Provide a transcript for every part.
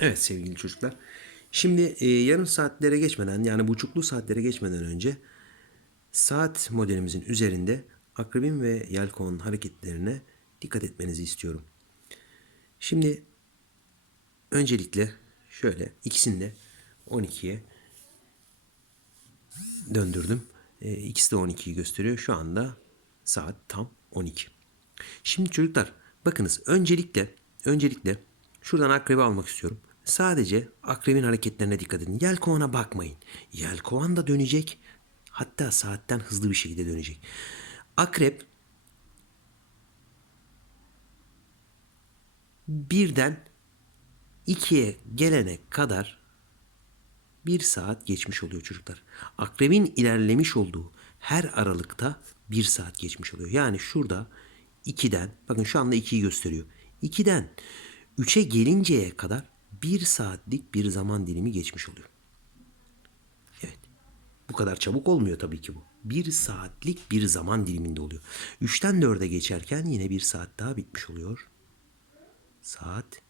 Evet sevgili çocuklar. Şimdi e, yarım saatlere geçmeden yani buçuklu saatlere geçmeden önce saat modelimizin üzerinde akrebin ve yelkoğun hareketlerine dikkat etmenizi istiyorum. Şimdi öncelikle şöyle ikisini de 12'ye döndürdüm. E, ikisi de 12'yi gösteriyor. Şu anda saat tam 12. Şimdi çocuklar bakınız öncelikle öncelikle şuradan akrebi almak istiyorum. Sadece akrebin hareketlerine dikkat edin. Yelkovana bakmayın. Yelkovan da dönecek. Hatta saatten hızlı bir şekilde dönecek. Akrep birden ikiye gelene kadar bir saat geçmiş oluyor çocuklar. Akrebin ilerlemiş olduğu her aralıkta bir saat geçmiş oluyor. Yani şurada 2'den bakın şu anda 2'yi gösteriyor. 2'den 3'e gelinceye kadar bir saatlik bir zaman dilimi geçmiş oluyor. Evet. Bu kadar çabuk olmuyor tabii ki bu. Bir saatlik bir zaman diliminde oluyor. 3'ten 4'e geçerken yine bir saat daha bitmiş oluyor. Saat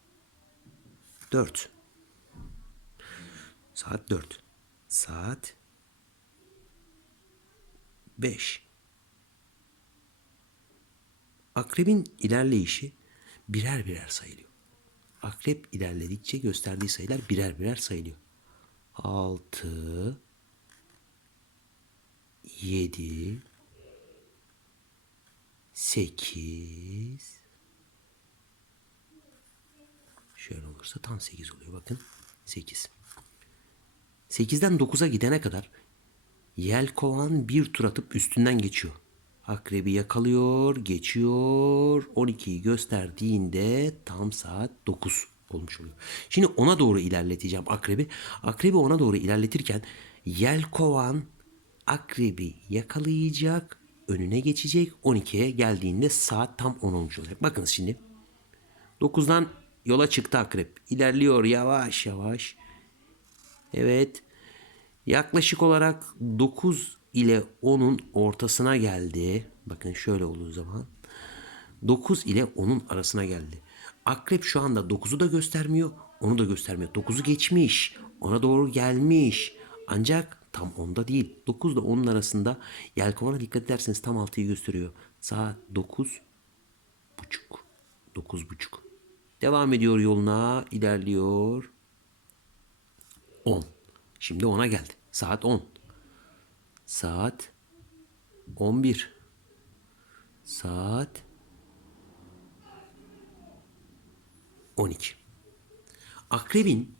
4. Saat 4. Saat 5. Akrebin ilerleyişi birer birer sayılıyor. Akrep ilerledikçe gösterdiği sayılar birer birer sayılıyor. 6 7 8 Şöyle olursa tam 8 oluyor. Bakın 8. 8'den 9'a gidene kadar yelkovan bir tur atıp üstünden geçiyor. Akrebi yakalıyor, geçiyor. 12'yi gösterdiğinde tam saat 9 olmuş oluyor. Şimdi ona doğru ilerleteceğim akrebi. Akrebi ona doğru ilerletirken yelkovan akrebi yakalayacak, önüne geçecek. 12'ye geldiğinde saat tam 10 olmuş olacak. Bakınız şimdi. 9'dan yola çıktı akrep. İlerliyor yavaş yavaş. Evet. Yaklaşık olarak 9 ile 10'un ortasına geldi. Bakın şöyle olduğu zaman. 9 ile 10'un arasına geldi. Akrep şu anda 9'u da göstermiyor, onu da göstermiyor. 9'u geçmiş, ona doğru gelmiş. Ancak tam 10'da değil. 9 ile 10'un arasında yelkovana dikkat ederseniz tam 6'yı gösteriyor. Saat 9 buçuk. 9 buçuk. Devam ediyor yoluna, ilerliyor. 10. Şimdi 10'a geldi. Saat 10. Saat 11. Saat 12. Akrebin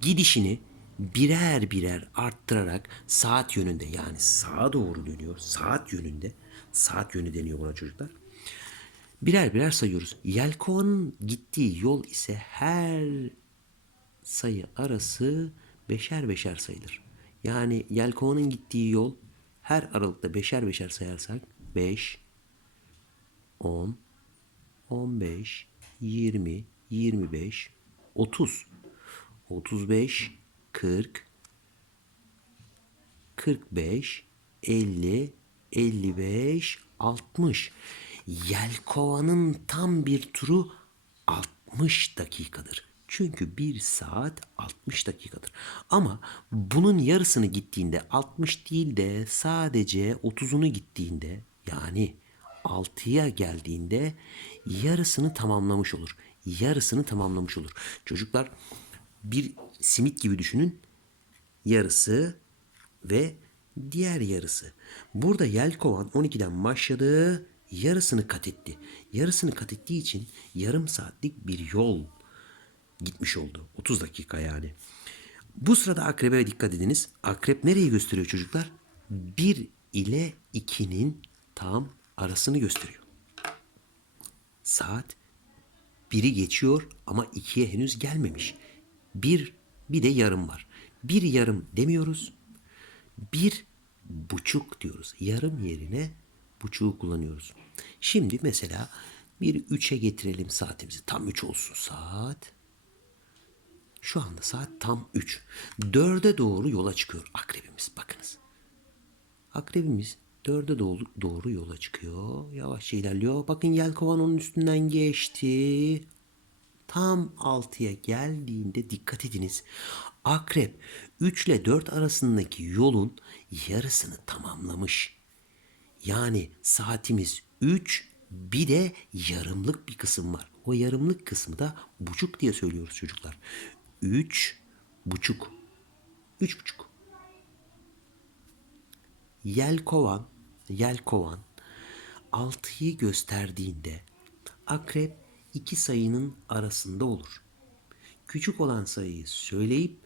gidişini birer birer arttırarak saat yönünde yani sağa doğru dönüyor. Saat yönünde. Saat yönü deniyor buna çocuklar. Birer birer sayıyoruz. Yelkovanın gittiği yol ise her sayı arası beşer beşer sayılır. Yani yelkovanın gittiği yol her aralıkta beşer beşer sayarsak 5, 10, 15, 20, 25, 30, 35, 40, 45, 50, 55, 60. Yelkovanın tam bir turu 60 dakikadır. Çünkü bir saat 60 dakikadır. Ama bunun yarısını gittiğinde 60 değil de sadece 30'unu gittiğinde yani 6'ya geldiğinde yarısını tamamlamış olur. Yarısını tamamlamış olur. Çocuklar bir simit gibi düşünün. Yarısı ve diğer yarısı. Burada Yelkovan 12'den başladı. Yarısını kat etti. Yarısını kat ettiği için yarım saatlik bir yol gitmiş oldu. 30 dakika yani. Bu sırada akrebe dikkat ediniz. Akrep nereyi gösteriyor çocuklar? 1 ile 2'nin tam arasını gösteriyor. Saat 1'i geçiyor ama 2'ye henüz gelmemiş. Bir, bir de yarım var. Bir yarım demiyoruz. Bir buçuk diyoruz. Yarım yerine buçuğu kullanıyoruz. Şimdi mesela bir üçe getirelim saatimizi. Tam üç olsun saat. Şu anda saat tam 3. 4'e doğru yola çıkıyor akrebimiz. Bakınız. Akrebimiz 4'e doğru, doğru yola çıkıyor. Yavaşça ilerliyor. Bakın yelkovan onun üstünden geçti. Tam 6'ya geldiğinde dikkat ediniz. Akrep 3 ile 4 arasındaki yolun yarısını tamamlamış. Yani saatimiz 3 bir de yarımlık bir kısım var. O yarımlık kısmı da buçuk diye söylüyoruz çocuklar. 3 buçuk. 3 buçuk. Yelkovan, yelkovan 6'yı gösterdiğinde akrep iki sayının arasında olur. Küçük olan sayıyı söyleyip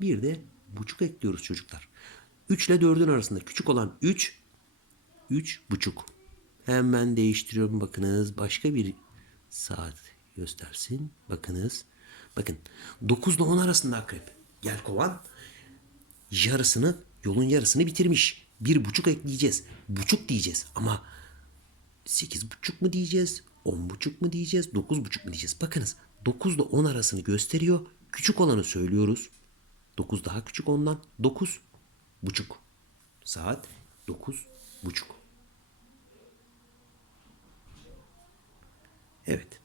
bir de buçuk ekliyoruz çocuklar. 3 ile 4'ün arasında küçük olan 3, 3 buçuk. Hemen değiştiriyorum bakınız. Başka bir saat göstersin. Bakınız. Bakın 9 ile 10 arasında akrep. Gel kovan. Yarısını, yolun yarısını bitirmiş. Bir buçuk ekleyeceğiz. Buçuk diyeceğiz ama sekiz buçuk mu diyeceğiz? On buçuk mu diyeceğiz? Dokuz buçuk mu diyeceğiz? Bakınız 9 ile 10 arasını gösteriyor. Küçük olanı söylüyoruz. 9 daha küçük ondan. 9 buçuk. Saat 9 buçuk. Evet.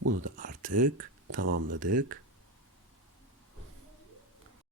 Bunu da artık tamamladık.